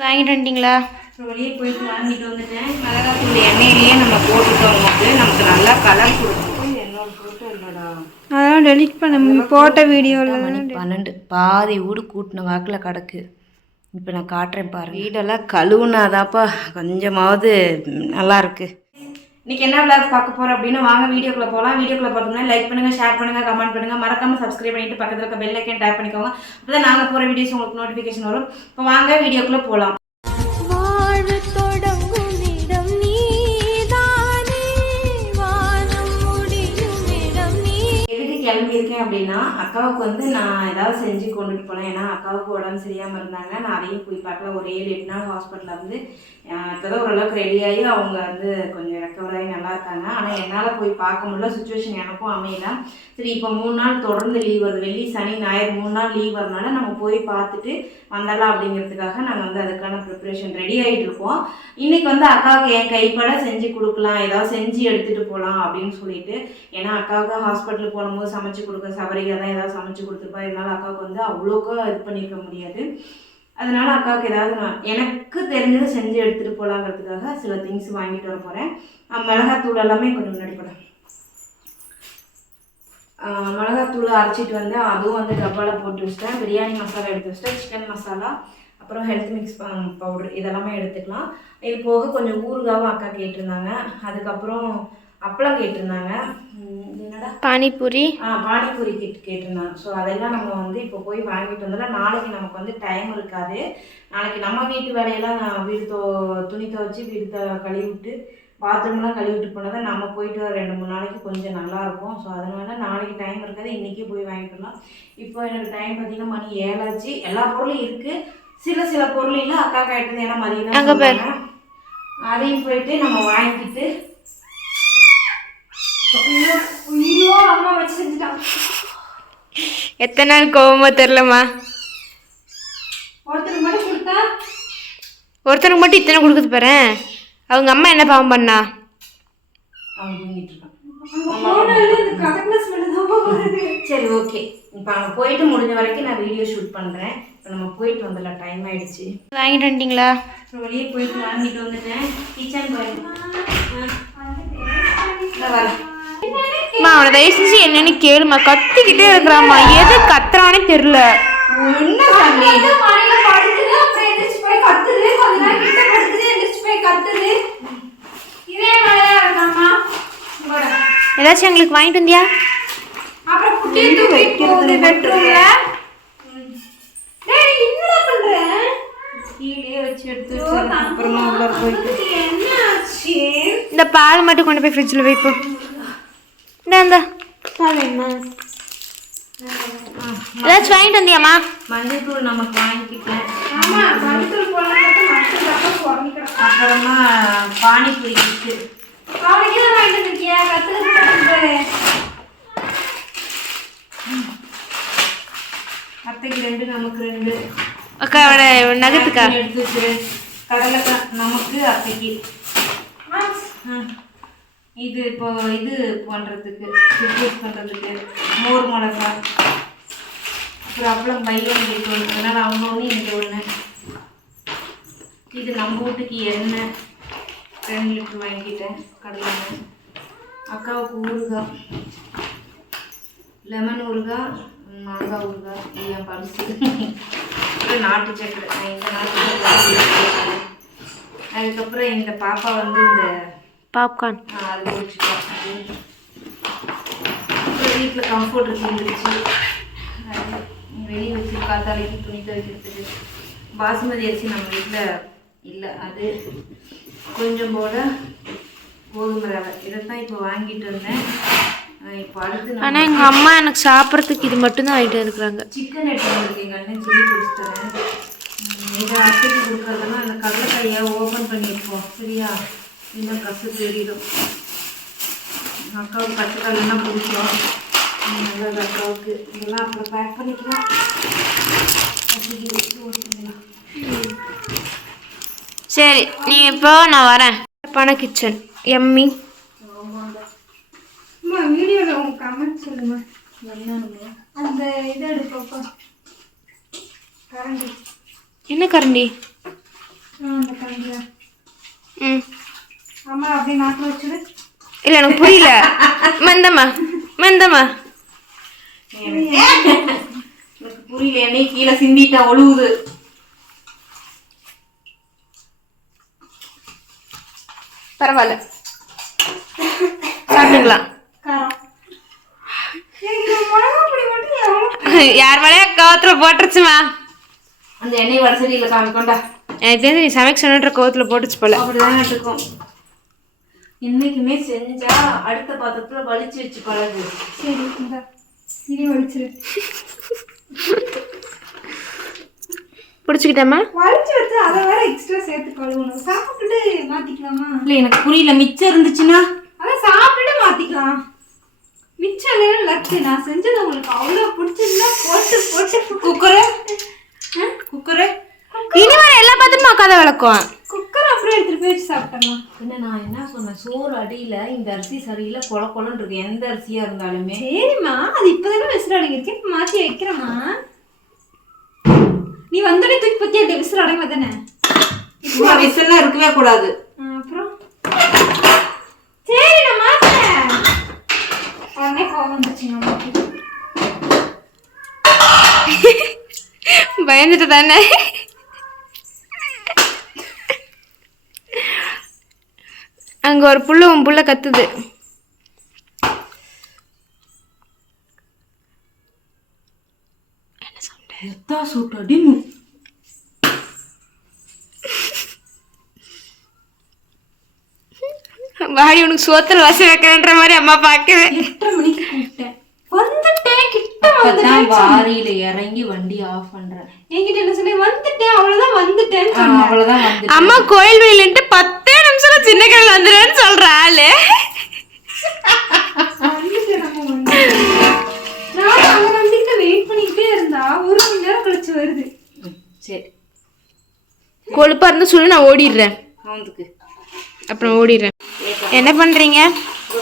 வாங்கிட்டு வந்துட்டீங்களா? வெளியே போயிட்டு வாங்கிட்டு வந்துட்டேன். மிளகாத்தூள் எண்ணெயிலேயே நம்ம போட்டுட்டோம் போது நமக்கு நல்லா கலர் கொடுக்கும். என்னோட போட்டு என்னோட அதெல்லாம் டெலிட் பண்ண போட்ட வீடியோவில் மணி 12 பாதி வீடு கூட்டின வாக்கில் கிடக்கு. இப்போ நான் காட்டுறேன் பாருங்கள். வீடெல்லாம் கழுவுனாதாப்பா கொஞ்சமாவது நல்லாயிருக்கு. இன்றைக்கி என்ன விளாக் பார்க்க போகிறோம் அப்படின்னா வாங்க வீடியோக்குள்ளே போகலாம். வீடியோக்குள்ளே பார்த்தோம்னா லைக் பண்ணுங்கள், ஷேர் பண்ணுங்கள், கமெண்ட் பண்ணுங்கள், மறக்காமல் சப்ஸ்கிரைப் பண்ணிவிட்டு பக்கத்தில் இருக்க பெல் ஐக்கன் டேப் பண்ணிக்கோங்க. அப்போ தான் நாங்கள் போகிற வீடியோஸ் உங்களுக்கு நோட்டிஃபிகேஷன் வரும். இப்போ வாங்க வீடியோக்குள்ளே போகலாம். கிளம்பியிருக்கேன் அப்படின்னா அக்காவுக்கு வந்து நான் ஏதாவது செஞ்சு கொண்டுட்டு போனேன். ஏன்னா அக்காவுக்கு உடம்பு சரியாமல் இருந்தாங்க. நான் அதையும் போய் பார்க்கல. ஒரு 7-8 நாள் ஹாஸ்பிட்டலில் வந்து இப்போ தான் ஓரளவுக்கு ரெடியாகி அவங்க வந்து கொஞ்சம் ரெக்கவர் ஆகி நல்லா இருக்காங்க. ஆனால் என்னால் போய் பார்க்க முடியல, சுச்சுவேஷன் எனக்கும் அமையல. சரி இப்போ 3 நாள் தொடர்ந்து லீவ் வருது, வெள்ளி சனி ஞாயிறு 3 நாள் லீவ் வரனால நம்ம போய் பார்த்துட்டு வந்தலாம் அப்படிங்கிறதுக்காக நாங்கள் வந்து அதுக்கான ப்ரிப்ரேஷன் ரெடி ஆகிட்டு இருக்கோம். இன்றைக்கி வந்து அக்காவுக்கு என் கைப்பட செஞ்சு கொடுக்கலாம், ஏதாவது செஞ்சு எடுத்துகிட்டு போகலாம் அப்படின்னு சொல்லிட்டு. ஏன்னா அக்காவுக்கு ஹாஸ்பிட்டலுக்கு போகும்போது சமைச்சு கொடுக்க சபரிகா தான் ஏதாவது சமைச்சு கொடுத்துருப்பா. இதனால் அக்காவுக்கு வந்து அவ்வளோக்கா இது பண்ணியிருக்க முடியாது. அதனால் அக்காவுக்கு ஏதாவது நான் எனக்கு தெரிஞ்சதை செஞ்சு எடுத்துகிட்டு போகலாங்கிறதுக்காக சில திங்ஸ் வாங்கிட்டு வர போகிறேன். மிளகாத்தூள் எல்லாமே கொஞ்சம் முன்னாடி போகிறேன். மிளகாத்தூள் அரைச்சிட்டு வந்து அதுவும் வந்து டப்பாவில் போட்டு வச்சிட்டேன். பிரியாணி மசாலா எடுத்து வச்சிட்டேன், சிக்கன் மசாலா, அப்புறம் ஹெல்த் மிக்ஸ் பவுடர் இதெல்லாமே எடுத்துக்கலாம். இது போக கொஞ்சம் ஊறுகாவும் அக்கா கேட்டிருந்தாங்க. அதுக்கப்புறம் அப்பளம் கேட்டிருந்தாங்க. என்னடா பானிபூரி பானிபூரி கேட்டிருந்தாங்க. ஸோ அதெல்லாம் நம்ம வந்து இப்போ போய் வாங்கிட்டு வந்தோம்னா நாளைக்கு நமக்கு வந்து டைம் இருக்காது. நாளைக்கு நம்ம வீட்டு வேலையெல்லாம் வீடு துணி துவைச்சி வீடு கழுவி விட்டு பாத்ரூம்லாம் கழுவி விட்டு போனால் தான் நம்ம போயிட்டு வர 2-3 நாளைக்கு கொஞ்சம் நல்லாயிருக்கும். ஸோ அதனால நாளைக்கு டைம் இருக்காது, இன்றைக்கே போய் வாங்கிட்டு வரலாம். இப்போ எனக்கு டைம் பார்த்திங்கன்னா மணி 7 ஆச்சு. எல்லா பொருளும் இருக்குது, சில பொருள் இல்லை. அக்கா கேட்டது ஏன்னா மதியம் அதையும் போயிட்டு நம்ம வாங்கிட்டு அம்மா வச்சு செஞ்சுட்டான். எத்தனை நாள் கோவமா தெரிலம்மா. ஒருத்தருக்கு மட்டும் கொடுத்தா ஒருத்தருக்கு மட்டும் இத்தனை கொடுக்குது பாரு. அவங்க அம்மா என்ன பாவம் பண்ணா? சரி ஓகே, இப்போ அங்கே போயிட்டு முடிஞ்ச வரைக்கும் நான் வீடியோ ஷூட் பண்ணுறேன். இப்போ நம்ம போயிட்டு வந்துடலாம், டைம் ஆகிடுச்சு. வாங்கிட்டு வந்துட்டீங்களா? வெளியே போயிட்டு வாங்கிட்டு வந்துட்டேன். கிச்சன் போயிருந்தேன். வரேன் அவனை தயவு செஞ்சு என்னன்னு கேளுமா. கத்திக்கிட்டே இருக்கிறாம்மா, எது கத்துறானே தெரியல. ஏதாச்சும் எங்களுக்கு வாங்கிட்டு வந்தியா? இந்த பால் மட்டும் கொண்டு போய் ஃப்ரிட்ஜில் வைப்போம். இந்த ஏதாச்சும் வாங்கிட்டு வந்தியாம்மா? மஞ்சள் நமக்கு வாங்கிக்கிட்டேன். அப்புறமா பானிபூரி அத்தைக்கு 2 நமக்கு 2 அக்கா நகத்துக்கா எடுத்து வச்சுரு. கடலைக்காய் நமக்கு அத்தைக்கு. இது இப்போ இது பண்ணுறதுக்கு யூஸ் பண்ணுறதுக்கு மோர் மிளகா, அப்புறம் அப்பளம் பையன் கேட்டு ஒன்று. அதனால் அவங்க ஒன்று இங்கே ஒன்று. இது நம்ம வீட்டுக்கு எண்ணெய் 2 லிட்டர் வாங்கிட்டேன், கடலை எண்ணெய். அக்காவுக்கு ஊறுகாய், லெமன் ஊறுகாய், மாங்காய் ஊறுகாய், இது என் பரிசு. அப்புறம் நாட்டு சக்கரை, இந்த நாட்டு சக்கரை. அதுக்கப்புறம் இந்த பாப்பா வந்து இந்த பாப்கார்ன் அது குடிச்சிட்டோம். அப்புறம் வீட்டில் கம்ஃபர்ட் இருந்துச்சு, வெளியே வச்சு காத்தாலைக்கு துணி துவைக்கிறதுக்கு. பாசுமதி அரிசி நம்ம வீட்டில் இல்லை, அது கொஞ்சம் போல கோதுமை ரவை. இதைத்தான் இப்போ வாங்கிட்டு வந்தேன். இப்போ அடுத்து ஆனால் எங்கள் அம்மா எனக்கு சாப்பிட்றதுக்கு இது மட்டும்தான் வாங்கிட்டு இருக்கிறாங்க. சிக்கன் எடுத்து வந்துருக்கு எங்கள் அண்ணன், சொல்லி கொடுத்துறேன். இதை அத்தைக்கு கொடுக்குறதுனா அந்த கடலைக்காயை ஓப்பன் பண்ணி வைப்போம், சரியா? இன்னும் கசு தெரியும். அக்காவுக்கு பச்சைக்கல்லாம் பிடிக்கும், நல்லது அக்காவுக்கு. இதெல்லாம் அப்புறம் பேக் பண்ணிக்கலாம். சரி, நீ இப்போ நான் வரேன். பண கிச்சன் எம்மி. வீடியோவில் உங்க கமெண்ட் சொல்லுமா. அந்த இதை எடுப்பப்பா கரண்டி. என்ன கரண்டி? ம் அம்மா அப்படியே நாட்டில் வச்சுடு. இல்லை எனக்கு புரியல. மந்தம்மா மந்தம்மா எனக்கு புரியல. எண்ணெய் கீழே சிந்திட்டா ஒழுகுது. பரவாயில்ல சாப்பிட்டுக்கலாம். யார் மேலேயே கோவத்துல போட்டுருச்சுமா. அந்த எண்ணெய் வடசடியில் காமிக்கொண்டா. எனக்கு தெரிஞ்சு நீ சமைக்க சொன்ன கோவத்துல போட்டுச்சு போல. அப்படிதான் இருக்கும். இன்னைக்குமே செஞ்சா அடுத்த பாத்திரத்துல வலிச்சு வச்சு பழகு. சரி இனி வலிச்சிரு. பிடிச்சிக்கிட்டேம்மா. வலிச்சு வச்சு அதை வேற எக்ஸ்ட்ரா சேர்த்து கழுவணும். சாப்பிட்டுட்டு மாத்திக்கலாமா? இல்லை எனக்கு புரியல. மிச்சம் இருந்துச்சுன்னா அதான் சாப்பிட்டுட்டு மாத்திக்கலாம். மிச்சம் லக்கு. நான் செஞ்சது உங்களுக்கு அவ்வளோ பிடிச்சிருந்தா போட்டு போட்டு குக்கரு குக்கரு இனி வர எல்லா பாத்திரமும் அக்காத விளக்கும். குக்கர் அப்புறம் எடுத்துட்டு போய் வச்சு சாப்பிட்டலாம். என்ன நான் என்ன சொன்னேன், சோறு அடியில இந்த அரிசி சரியில்லை கொல கொலன்னு இருக்கு எந்த அரிசியா இருந்தாலுமே. சரிம்மா அது இப்பதானே விசில் அடங்கிருக்கு. இப்ப மாத்தி வைக்கிறேம்மா. நீ வந்தோடனே தூக்கி பத்தி அந்த விசில் அடங்கல தானே. இப்போ விசில்லாம் இருக்கவே கூடாது. அப்புறம் சரி நான் மாத்தேன். உடனே கோவம் வந்துச்சுங்க அம்மாக்கு. பயந்துட்டு தானே. அங்க ஒரு புள்ள உன் புள்ள கத்துது. எத்தா சூட்டு அடின்னு வாடி உனக்கு சோத்துல வசம் வைக்கிறேன்ற மாதிரி அம்மா பார்க்குது. 8:30 மணிக்கு கூப்பிட்டேன். வந்துட்டேன் கிட்ட அப்பதான் வாரியில இறங்கி வண்டி ஆஃப் பண்றேன். என்கிட்ட என்ன சொல்லி வந்துட்டேன் அவ்வளவுதான் வந்துட்டேன்னு சொன்னேன். அவ்வளவுதான் வந்து அம்மா கோயில் வெளியிலன்ட்டு 10 நிமிஷத்துல சின்ன கடையில் வந்துடுறேன்னு சொல்ற ஆளு. நானும் அங்க வந்துட்டு வெயிட் பண்ணிக்கிட்டே இருந்தா 1 மணி நேரம் கழிச்சு வருது. சரி கொழுப்பா இருந்தா சொல்லி நான் ஓடிடுறேன். அவனுக்கு அப்புறம் ஓடிடுறேன். என்ன பண்றீங்க?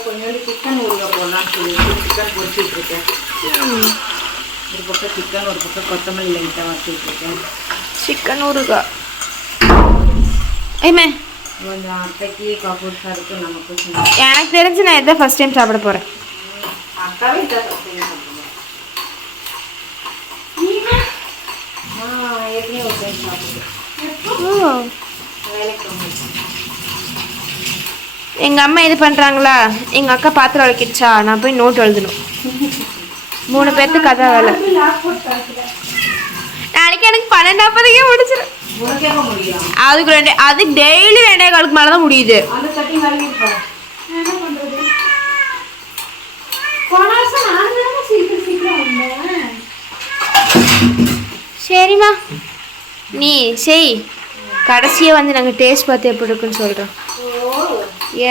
கொஞ்சோண்டு சிக்கன் ஊறுகாய் போடலாம்னு சொல்லிட்டு சிக்கன் பொரிச்சிட்டு இருக்கேன். ஒரு பக்கம் சிக்கன் ஒரு பக்கம் கொத்தமல்லி லைட்டாக வச்சுட்டு இருக்கேன். சிக்கன் ஊறுகாய். ஏமே கொஞ்சம் அத்தைக்கு கபூர்ஸாக இருக்கு நமக்கு. எனக்கு தெரிஞ்சு நான் இதான் ஃபர்ஸ்ட் டைம் சாப்பிட போறேன். அக்காவே இதான் சாப்பிடுவேன். நான் ஏற்கனவே ஒரு டைம் சாப்பிடுவேன். வேலைக்கு வந்து எங்க அம்மா இது பண்றாங்களா, எங்க அக்கா பாத்திரம் வளர்க்கிடுச்சா, நான் போய் நோட் எழுதணும். 3 பேர்த்துக்கு அதான் வேலை. நாளைக்கு எனக்கு 12:40க்கே முடிச்சிடும். உனக்கே முடியும். அதுக்கு டெய்லி 2:15 மேலதான் முடியுது. அந்த கட்டி வேலைக்கு என்ன பண்றது? போன வருஷம் நான் தானே சீக்கிரம் வந்தேன். சரிம்மா நீ செய். கடைசியா வந்து நாங்கள் டேஸ்ட் பார்த்து எப்படி இருக்குன்னு சொல்கிறோம்.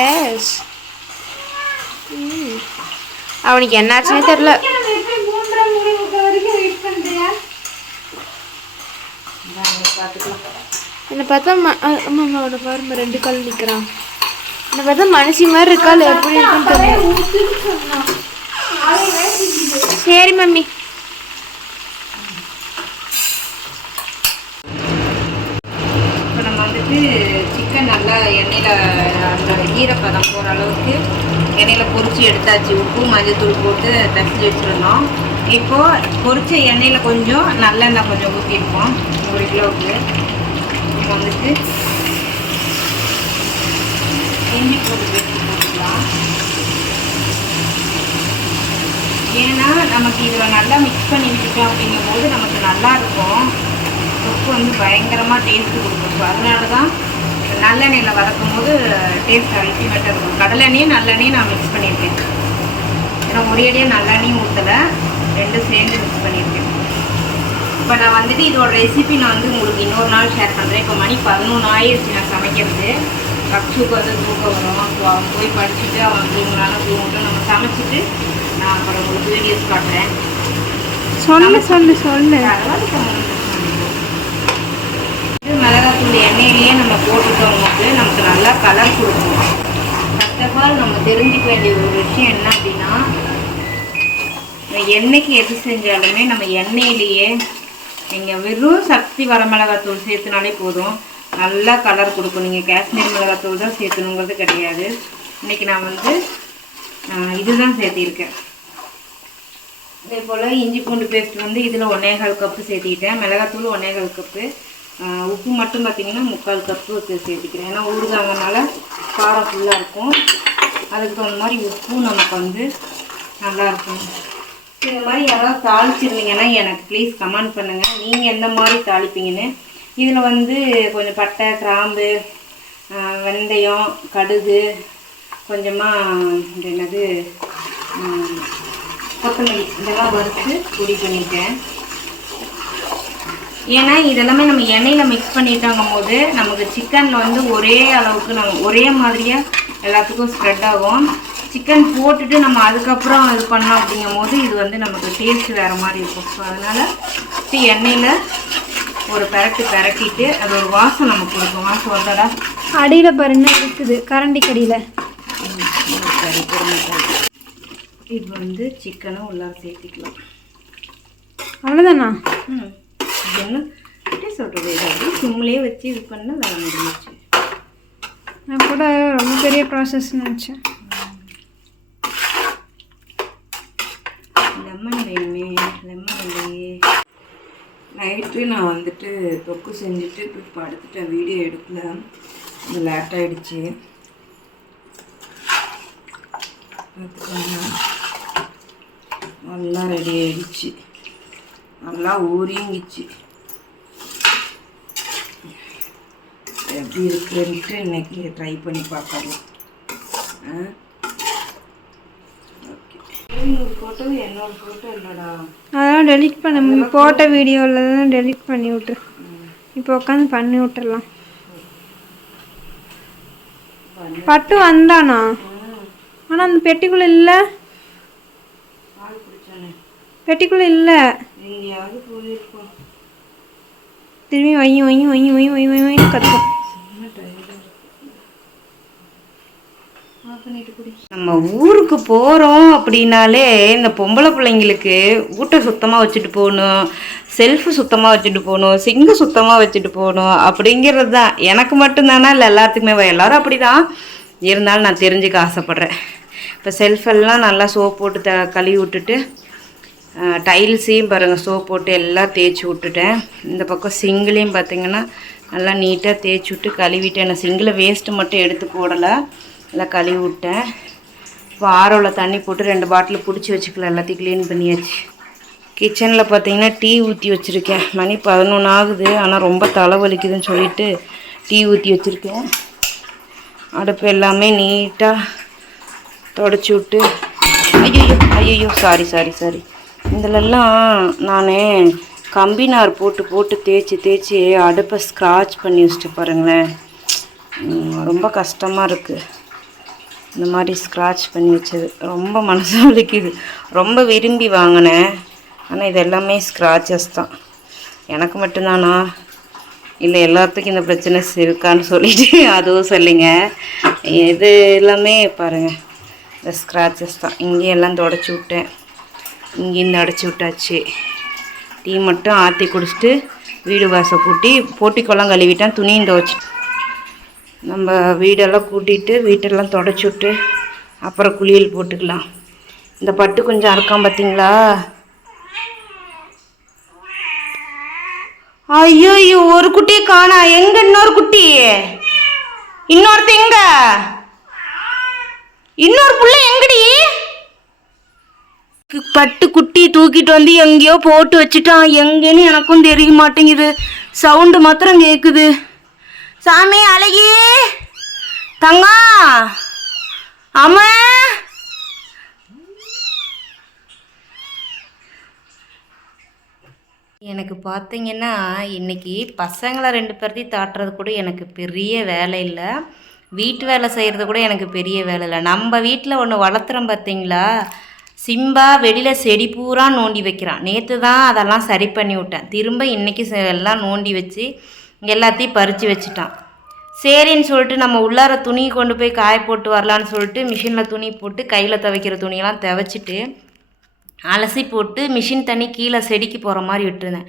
எஸ் அவனுக்கு என்னாச்சுன்னே தெரில. என்னை பார்த்தா அம்மா அவனை பாருங்க 2 கால் நிற்கிறான். என்னை பார்த்தா மனுஷி மாதிரி இருக்காள். எப்படி இருக்குன்னு தெரியல. சரி மம்மி. இப்போ நம்ம வந்துட்டு சிக்கன் நல்லா எண்ணெயில் அந்த ஈரப்பதம் போகிற அளவுக்கு எண்ணெயில் பொரிச்சு எடுத்தாச்சு. உப்பு மஞ்சத்தூள் போட்டு தப்பிச்சு வச்சுருந்தோம். இப்போது பொரிச்ச எண்ணெயில் கொஞ்சம் நல்லெண்ணெய் கொஞ்சம் ஊற்றிருக்கோம் 1 கிலோவுக்கு. இப்போ வந்துட்டு இஞ்சி பூண்டு பேஸ்ட் போட்டுக்கலாம். ஏன்னா நமக்கு இதில் நல்லா மிக்ஸ் பண்ணி விட்டுட்டோம் அப்படிங்கும்போது நமக்கு நல்லாயிருக்கும். உப்பு வந்து பயங்கரமாக டேஸ்ட்டு கொடுக்கும். ஸோ அதனால தான் நல்லெண்ணெயில் வதக்கும் போது டேஸ்ட் அல்டிமேட்டாக இருக்கும். கடலெண்ணெயும் நல்லெண்ணெயும் நான் மிக்ஸ் பண்ணியிருக்கேன். ஏன்னா ஒரேடியாக நல்லெண்ணெயும் ஊற்றலை, 2 சேர்ந்து மிக்ஸ் பண்ணியிருக்கேன். இப்போ நான் வந்துட்டு இதோட ரெசிபி நான் வந்து உங்களுக்கு இன்னொரு நாள் ஷேர் பண்ணுறேன். இப்போ மணி 11 ஆயிடுச்சு நான் சமைக்கிறது. கக்ஷுக்கு வந்து தூக்கம் வரும். ஸோ அவன் போய் படிச்சுட்டு அவன் தூங்கினாலும் தூங்கிட்டு நம்ம சமைச்சிட்டு நான் அப்புறம் உங்களுக்கு வீடியோஸ் காட்டுறேன். சொல்லு இது மிளகாத்தூள் எண்ணெயிலேயே நம்ம போட்டுட்டோம் நமக்கு நல்லா கலர் கொடுக்கும். ஃபர்ஸ்ட் ஆஃப் ஆல் நம்ம தெரிஞ்சுக்க வேண்டிய ஒரு விஷயம் என்ன அப்படின்னா, எண்ணெய்க்கு எது செஞ்சாலுமே நம்ம எண்ணெயிலேயே நீங்கள் வெறும் சக்தி வரமிளகாத்தூள் சேர்த்துனாலே போதும். நல்லா கலர் கொடுக்கும். நீங்கள் காஷ்மீர் மிளகாத்தூள் தான் சேர்த்துணுங்கிறது கிடையாது. இன்றைக்கி நான் வந்து இதுதான் சேர்த்திருக்கேன். இதே போல் இஞ்சி பூண்டு பேஸ்ட் வந்து இதில் 1/4 கப்பு சேர்த்திக்கிட்டேன். மிளகாத்தூள் 1/4 கப்பு. உப்பு மட்டும் பார்த்திங்கன்னா 3/4 கப்பு சேர்த்திக்கிறேன். ஏன்னா ஊறுகாங்கனால காரம் ஃபுல்லாக இருக்கும். அதுக்கு தகுந்த மாதிரி உப்பும் நமக்கு வந்து நல்லாயிருக்கும். இந்த மாதிரி யாராவது தாளிச்சிருந்தீங்கன்னா எனக்கு ப்ளீஸ் கமெண்ட் பண்ணுங்கள், நீங்கள் எந்த மாதிரி தாளிப்பீங்கன்னு. இதில் வந்து கொஞ்சம் பட்டை, கிராம்பு, வெந்தயம், கடுகு, கொஞ்சமாக என்னது கொத்தமல்லி இதெல்லாம் வறுத்து பொடி பண்ணிட்டேன். ஏன்னா இதெல்லாமே நம்ம எண்ணெயில் மிக்ஸ் பண்ணிட்டாங்கும் போது நமக்கு சிக்கனில் வந்து ஒரே அளவுக்கு நம்ம ஒரே மாதிரியாக எல்லாத்துக்கும் ஸ்ப்ரெட் ஆகும். சிக்கன் போட்டுட்டு நம்ம அதுக்கப்புறம் இது பண்ணோம் அப்படிங்கும் போது இது வந்து நமக்கு டேஸ்ட் வேறு மாதிரி இருக்கும். ஸோ அதனால் எண்ணெயில் ஒரு பெரட்டிட்டு அது ஒரு வாசம் நமக்கு கொடுக்கும். வாசம் வந்தாடா அடியில் பாருங்க இருக்குது கரண்டி கடியில். சரி இப்போ வந்து சிக்கனும் உள்ளார சேர்த்திக்கலாம். அவ்வளோதானா? என்ன எப்படி சொல்கிறது, அப்படி சிம்லேயே வச்சு இது பண்ண வேலை முடிஞ்சிச்சு. நான் கூட ரொம்ப பெரிய ப்ராசஸ் நினச்சேன். லெமன் வேணுமே, லெமன் இல்லையே. நைட்டு நான் வந்துட்டு தொக்கு செஞ்சுட்டு இப்போ படுத்துட்டேன், வீடியோ எடுக்கல, லேட் ஆகிடுச்சு. நல்லா ரெடி ஆகிடுச்சு, நல்லா ஊறிங்கிச்சு. எப்படி இருக்குன்ட்டு இன்னைக்கு ட்ரை பண்ணி பார்க்கலாம். ஃபோட்டோ என்னோட ஃபோட்டோ இல்லைடா, அதெல்லாம் டெலிட் பண்ண போட்ட வீடியோவில் தான் டெலிட் பண்ணி விட்டு இப்போ உட்காந்து பண்ணி விட்டுறலாம். பட்டு வந்தானா? ஆனால் அந்த பெட்டிக்குள்ளே இல்லை, பெட்டிக்குள்ளே இல்லை. எங்கேயாவது போயிருக்கோம். திரும்பி வையும் கற்றுக்கும். நம்ம ஊருக்கு போகிறோம் அப்படின்னாலே இந்த பொம்பளை பிள்ளைங்களுக்கு ஊட்ட சுத்தமாக வச்சுட்டு போகணும், செல்ஃபு சுத்தமாக வச்சுட்டு போகணும், சிங்கு சுத்தமாக வச்சுட்டு போகணும் அப்படிங்கிறது தான். எனக்கு மட்டும்தானா இல்லை எல்லாத்துக்குமே? எல்லோரும் அப்படி தான் இருந்தாலும் நான் தெரிஞ்சுக்க ஆசைப்பட்றேன். இப்போ செல்ஃபெல்லாம் நல்லா சோப் போட்டு கழுவி விட்டுட்டு, டைல்ஸையும் பாருங்கள் சோப் போட்டு எல்லாம் தேய்ச்சி விட்டுட்டேன். இந்த பக்கம் சிங்கிலையும் பார்த்திங்கன்னா நல்லா நீட்டாக தேய்ச்சி விட்டு கழுவிட்டேன். நான் சிங்கில் வேஸ்ட்டு மட்டும் எடுத்து போடலை, எல்லாம் கழுவி விட்டேன். இப்போ ஆரோவில் தண்ணி போட்டு 2 பாட்டில் பிடிச்சி வச்சுக்கலாம், எல்லாத்தையும் க்ளீன் பண்ணியாச்சு. கிச்சனில் பார்த்திங்கன்னா டீ ஊற்றி வச்சுருக்கேன். மணி 11 ஆகுது, ஆனால் ரொம்ப தலைவலிக்குதுன்னு சொல்லிட்டு டீ ஊற்றி வச்சுருக்கேன். அடுப்பு எல்லாமே நீட்டாக தொடச்சி விட்டு, ஐயோ சாரி இதிலெல்லாம் நான் கம்பினார் போட்டு தேய்ச்சி அடுப்பை ஸ்க்ராட்ச் பண்ணி வச்சுட்டு பாருங்களேன், ரொம்ப கஷ்டமாக இருக்குது. இந்த மாதிரி ஸ்க்ராட்ச் பண்ணி வச்சது ரொம்ப மனசு வலிக்குது. ரொம்ப விரும்பி வாங்கினேன், ஆனால் இது எல்லாமே ஸ்க்ராச்சஸ் தான். எனக்கு மட்டும்தானா இல்லை எல்லாத்துக்கும் இந்த பிரச்சனை இருக்கான்னு சொல்லிட்டு அதுவும் சொல்லிங்க. இது எல்லாமே பாருங்கள் இந்த ஸ்க்ராச்சஸ் தான். இங்கேயும் எல்லாம் தொடச்சி விட்டேன், இங்கேயும் தொடச்சி விட்டாச்சு. டீ மட்டும் ஆற்றி குடிச்சிட்டு வீடு வாசல் கூட்டி போட்டிக்கொல்லாம் கழுவிட்டேன், துணியும் துவைச்சி நம்ம வீடெல்லாம் கூட்டிகிட்டு வீட்டெல்லாம் தொடச்சி விட்டு அப்புறம் குளியல் போட்டுக்கலாம். இந்த பட்டு கொஞ்சம் அறுக்காம பார்த்தீங்களா? ஐயோ ஒரு குட்டியை காணா, எங்க இன்னொரு குட்டி? இன்னொருத்த எங்க? இன்னொரு புள்ள எங்கடி? பட்டு குட்டி தூக்கிட்டு வந்து எங்கேயோ போட்டு வச்சுட்டான், எங்கேன்னு எனக்கும் தெரிய மாட்டேங்குது. சவுண்டு மாத்திரம் கேட்குது. சாமி அழகி தங்கா அம்மா, எனக்கு பார்த்தீங்கன்னா இன்றைக்கி பசங்களை 2 பேர்த்தையும் தாட்டுறது கூட எனக்கு பெரிய வேலை இல்லை, வீட்டு வேலை செய்கிறது கூட எனக்கு பெரிய வேலை இல்லை. நம்ம வீட்டில் ஒன்று வளர்த்துறோம் பார்த்தீங்களா, சிம்பா வெளியில் செடி பூரா நோண்டி வைக்கிறான். நேற்று தான் அதெல்லாம் சரி பண்ணி விட்டேன், திரும்ப இன்றைக்கி எல்லாம் நோண்டி வச்சு எல்லாத்தையும் பறித்து வச்சுட்டான். சரின்னு சொல்லிட்டு நம்ம உள்ளார துணி கொண்டு போய் காய போட்டு வரலான்னு சொல்லிட்டு மிஷினில் துணி போட்டு கையில் துவைக்கிற துணியெல்லாம் துவைச்சிட்டு அலசி போட்டு மிஷின் தண்ணி கீழே செடிக்கு போகிற மாதிரி விட்டுருந்தேன்.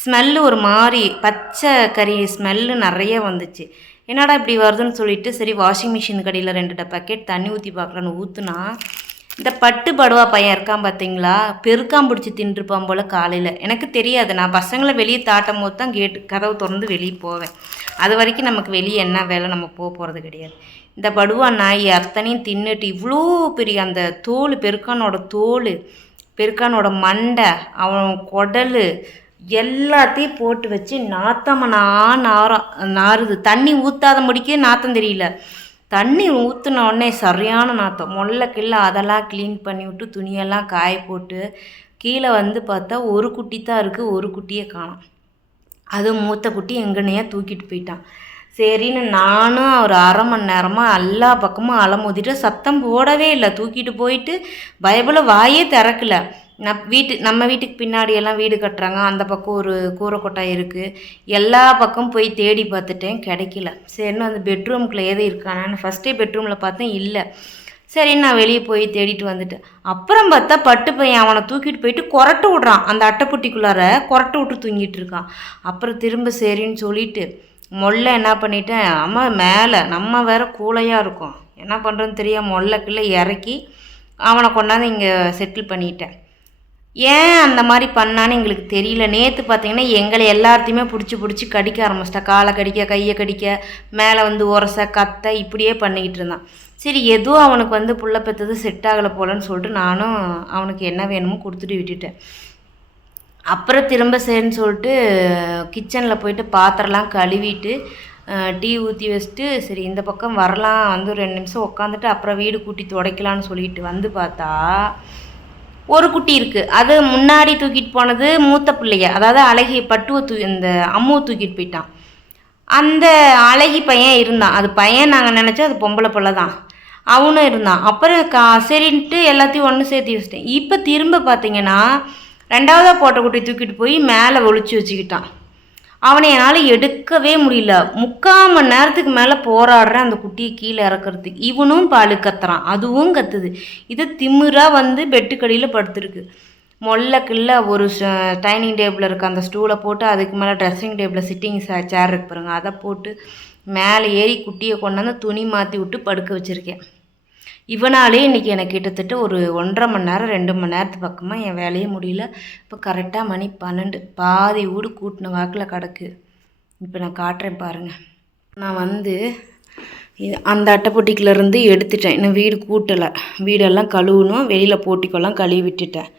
ஸ்மெல்லு ஒரு மாதிரி பச்சை கறி ஸ்மெல்லு நிறைய வந்துச்சு. என்னடா இப்படி வருதுன்னு சொல்லிட்டு சரி வாஷிங் மிஷின் கடையில் 2 பக்கெட் தண்ணி ஊற்றி பார்க்கலான்னு ஊற்றுனா இந்த பட்டு படுவா பையன் இருக்கான் பார்த்தீங்களா, பெருக்காம் பிடிச்சி தின்றுப்பான் போல் காலையில். எனக்கு தெரியாது, நான் பசங்களை வெளியே தாட்டும் போது தான் கதவு திறந்து வெளியே போவேன். அது வரைக்கும் நமக்கு வெளியே என்ன வேலை, நம்ம போகிறது கிடையாது. இந்த படுவா நாய் அத்தனையும் தின்னுட்டு இவ்வளோ பெரிய அந்த தோல், பெருக்கானோட தோல், பெருக்கானோட மண்டை, அவன் குடல் எல்லாத்தையும் போட்டு வச்சு நாறுது. தண்ணி ஊற்றாத முடிக்க நாத்தம் தெரியல, தண்ணி ஊற்றின உடனே சரியான நாத்தம். கில்ல அதெல்லாம் க்ளீன் பண்ணி விட்டு துணியெல்லாம் காய போட்டு கீழே வந்து பார்த்தா ஒரு குட்டி தான் இருக்குது, ஒரு குட்டியை காணோம். அதுவும் மூத்த குட்டி எங்கனையா தூக்கிட்டு போயிட்டான். சரின்னு நானும் ஒரு 1/2 மணி நேரமாக எல்லா பக்கமும் அலமோதிட்டு சத்தம் போடவே இல்லை. தூக்கிட்டு போயிட்டு பயபுல வாயே திறக்கல. நம்ம வீட்டுக்கு பின்னாடியெல்லாம் வீடு கட்டுறாங்க, அந்த பக்கம் ஒரு கூரை கொட்டாய் இருக்குது. எல்லா பக்கம் போய் தேடி பார்த்துட்டேன், கிடைக்கல. சரின்னு அந்த பெட்ரூம்குள்ளே ஏதோ இருக்கானான்னு ஃபஸ்ட்டே பெட்ரூமில் பார்த்தேன், இல்லை. சரின்னு நான் வெளியே போய் தேடிட்டு வந்துட்டேன். அப்புறம் பார்த்தா பட்டு பையன் அவனை தூக்கிட்டு போயிட்டு கொரட்டு விட்றான், அந்த அட்டைப்பொட்டிக்குள்ளார கொரட்டு விட்டு தூங்கிட்டு இருக்கான். அப்புறம் திரும்ப சரின்னு சொல்லிட்டு என்ன பண்ணிட்டேன், அம்மா மேலே நம்ம வேற கூலையாக இருக்கும், என்ன பண்ணுறதுன்னு தெரியாமல் மொல்லைக்குள்ளே இறக்கி அவனை கொண்டாந்து இங்கே செட்டில் பண்ணிட்டேன். ஏன் அந்த மாதிரி பண்ணான்னு எங்களுக்கு தெரியல. நேற்று பார்த்தீங்கன்னா எங்களை எல்லாத்தையுமே பிடிச்சி கடிக்க ஆரம்பிச்சிட்டா. காலை கடிக்க, கையை கடிக்க, மேலே வந்து உரச கத்த இப்படியே பண்ணிக்கிட்டு இருந்தான். சரி எதுவும் அவனுக்கு புள்ள பெற்றது செட் ஆகலை போலன்னு சொல்லிட்டு நானும் அவனுக்கு என்ன வேணுமோ கொடுத்துட்டு விட்டுட்டேன். அப்புறம் திரும்ப சரின்னு சொல்லிட்டு கிச்சனில் போயிட்டு பாத்திரம்லாம் கழுவிட்டு டீ ஊற்றி வச்சுட்டு சரி இந்த பக்கம் வரலாம், 2 நிமிஷம் உட்காந்துட்டு அப்புறம் வீடு கூட்டி துடைக்கலான்னு சொல்லிட்டு பார்த்தா ஒரு குட்டி இருக்குது. அது முன்னாடி தூக்கிட்டு போனது மூத்த பிள்ளைய, அதாவது அழகி பட்டுவை இந்த அம்முவை தூக்கிட்டு போயிட்டான். அந்த அழகி பையன் இருந்தான், அது பையன் நாங்கள் நினச்சோம், அது பொம்பளை பிள்ளை தான், அவனும் இருந்தான். அப்புறம் சரின்ட்டு எல்லாத்தையும் ஒன்று சேர்த்து வச்சிட்டேன். இப்போ திரும்ப பார்த்தீங்கன்னா 2ஆவதாக போட்ட குட்டி தூக்கிட்டு போய் மேலே ஒழிச்சு வச்சுக்கிட்டான். அவனை என்னால் எடுக்கவே முடியல. 3/4 மணி நேரத்துக்கு மேலே போராடுறேன் அந்த குட்டியை கீழே இறக்கிறதுக்கு. இவனும் பால் கத்துறான், அதுவும் கத்துது. இது திமிராக பெட்டுக்கடியில் படுத்துருக்கு. கில்ல ஒரு டைனிங் டேபிள் இருக்குது, அந்த ஸ்டூலை போட்டு அதுக்கு மேலே ட்ரெஸ்ஸிங் டேபிளில் சிட்டிங் சேர் இருக்கு பாருங்க, அதை போட்டு மேலே ஏறி குட்டியை கொண்டாந்து துணி மாற்றி விட்டு படுக்க வச்சுருக்கேன். இவனாலே இன்றைக்கி எனக்கு கிட்டத்தட்ட ஒரு 1.5 மணி நேரம் 2 மணி நேரத்து பக்கமாக என் வேலையே முடியல. இப்போ கரெக்டாக மணி 12, பாதி வீடு கூட்டின வாக்கில் கிடக்கு. இப்போ நான் காட்டுறேன் பாருங்கள். நான் அந்த அட்டைப்பொட்டிக்கிலேருந்து எடுத்துட்டேன், இன்னும் வீடு கூட்டலை. வீடெல்லாம் கழுவணும், வெளியில் போட்டிக்கெல்லாம் கழுவி விட்டுட்டேன்.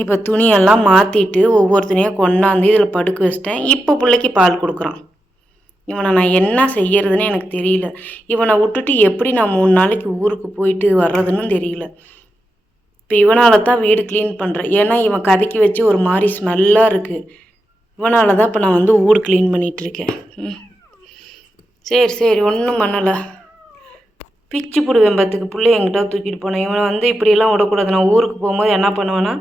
இப்போ துணியெல்லாம் மாற்றிட்டு ஒவ்வொருத்தனையாக கொண்டாந்து இதில் படுக்க வச்சிட்டேன். இப்போ பிள்ளைக்கு பால் கொடுக்குறான். இவனை நான் என்ன செய்யறதுன்னு எனக்கு தெரியல. இவனை விட்டுட்டு எப்படி நான் 3 நாளைக்கு ஊருக்கு போயிட்டு வர்றதுன்னு தெரியல. இப்போ இவனால் தான் வீடு க்ளீன் பண்ணுறேன், ஏன்னா இவன் கதைக்கி வச்சு ஒரு மாதிரி ஸ்மெல்லாக இருக்குது. இவனால் தான் இப்போ நான் வீடு க்ளீன் பண்ணிகிட்ருக்கேன். சரி ஒன்றும் பண்ணலை, பிச்சு போடுவேன் பத்துக்கு. பிள்ளை எங்கிட்ட தூக்கிட்டு போனேன். இவனை இப்படியெல்லாம் விடக்கூடாது. நான் ஊருக்கு போகும்போது என்ன பண்ணுவேன்னா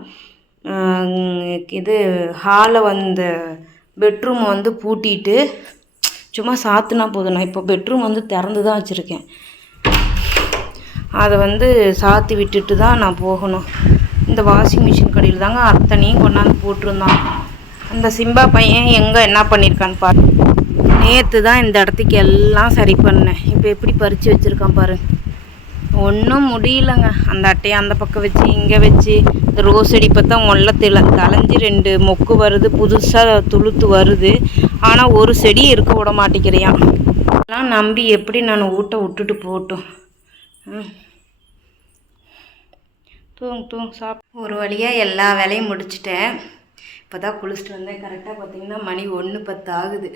ஹாலை பெட்ரூமை பூட்டிட்டு சும்மா சாத்துனா போதும். நான் இப்போ பெட்ரூம் திறந்து தான் வச்சுருக்கேன், அதை சாத்தி விட்டுட்டு தான் நான் போகணும். இந்த வாஷிங் மிஷின் கடையில் தாங்க அத்தனையும் கொண்டாந்து போட்டிருந்தான். அந்த சிம்பா பையன் எங்கே என்ன பண்ணியிருக்கான்னு பாரு. நேற்று தான் இந்த இடத்துக்கு எல்லாம் சரி பண்ணேன். இப்போ எப்படி பறித்து வச்சுருக்கான் பாரு. ஒன்றும் முடியலங்க. அந்த அட்டையை அந்த பக்கம் வச்சு இங்கே வச்சு இந்த ரோஸ் செடி பார்த்தா களைஞ்சி 2 மொக்கு வருது, புதுசாக துளுத்து வருது. ஆனால் ஒரு செடி இருக்க விட மாட்டேங்கிறியான். அதெல்லாம் நம்பி எப்படி நான் ஊட்ட விட்டுட்டு போட்டோம். தூங்க ஒரு வழியாக எல்லா வேலையும் முடிச்சிட்டேன். இப்போ தான் குளிச்சுட்டு வந்தேன். கரெக்டாக பார்த்திங்கன்னா மணி 1:10 ஆகுது.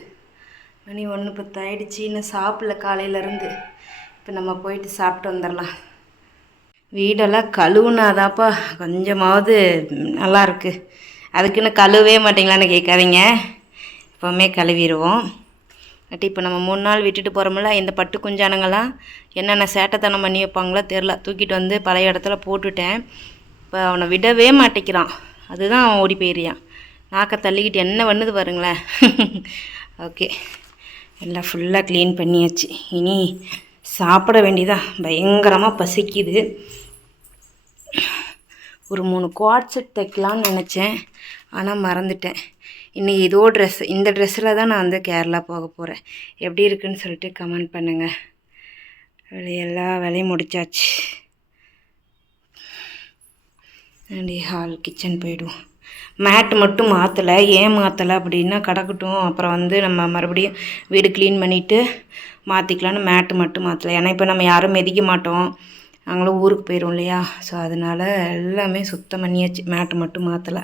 மணி 1:10 ஆகிடுச்சி. இன்னும் சாப்பிடல காலையிலேருந்து. இப்போ நம்ம போயிட்டு சாப்பிட்டு வந்துடலாம். வீடெல்லாம் கழுவுனாதாப்பா கொஞ்சமாவது நல்லாயிருக்கு. அதுக்குன்னு கழுவவே மாட்டிங்களான்னு கேட்காதீங்க, எப்போவுமே கழுவிடுவோம். இப்போ நம்ம 3 நாள் விட்டுட்டு போகிறோம்ல, இந்த பட்டு குஞ்சானங்கள்லாம் என்னென்ன சேட்டைத்தனம் பண்ணி வைப்பாங்களோ தெரில. தூக்கிட்டு பழைய இடத்துல போட்டுட்டேன். இப்போ அவனை விடவே மாட்டேங்கிறான், அதுதான் அவன் ஓடி போயிடுறான். நாக்கை தள்ளிக்கிட்டு என்ன பண்ணுது பாருங்களேன். ஓகே, எல்லாம் ஃபுல்லாக க்ளீன் பண்ணியாச்சு. இனி சாப்பிட வேண்டியதான். பயங்கரமாக பசிக்குது. ஒரு 3 குவாட் செட் தைக்கலான்னு நினச்சேன். ஆனால் மறந்துட்டேன். இன்றைக்கி இதோ இந்த ட்ரெஸ்ஸில் தான் நான் வந்து கேரளா போக போகிறேன். எப்படி இருக்குன்னு சொல்லிட்டு கமெண்ட் பண்ணுங்கள். எல்லா வேலையும் முடிச்சாச்சு. அண்டி ஹால் கிச்சன் போயிடுவோம். மேட்டு மட்டும் மாற்றலை. ஏன் மாற்றலை அப்படின்னா கிடக்கட்டும், அப்புறம் வந்து நம்ம மறுபடியும் வீடு க்ளீன் பண்ணிவிட்டு மாற்றிக்கலான்னு மேட்டு மட்டும் மாற்றலை. ஏன்னா இப்போ நம்ம யாரும் மிதிக்க மாட்டோம், நாங்களும் ஊருக்கு போயிடும் இல்லையா. ஸோ அதனால் எல்லாமே சுத்தம் பண்ணியாச்சு. மேட்டு மட்டும் மாற்றலை.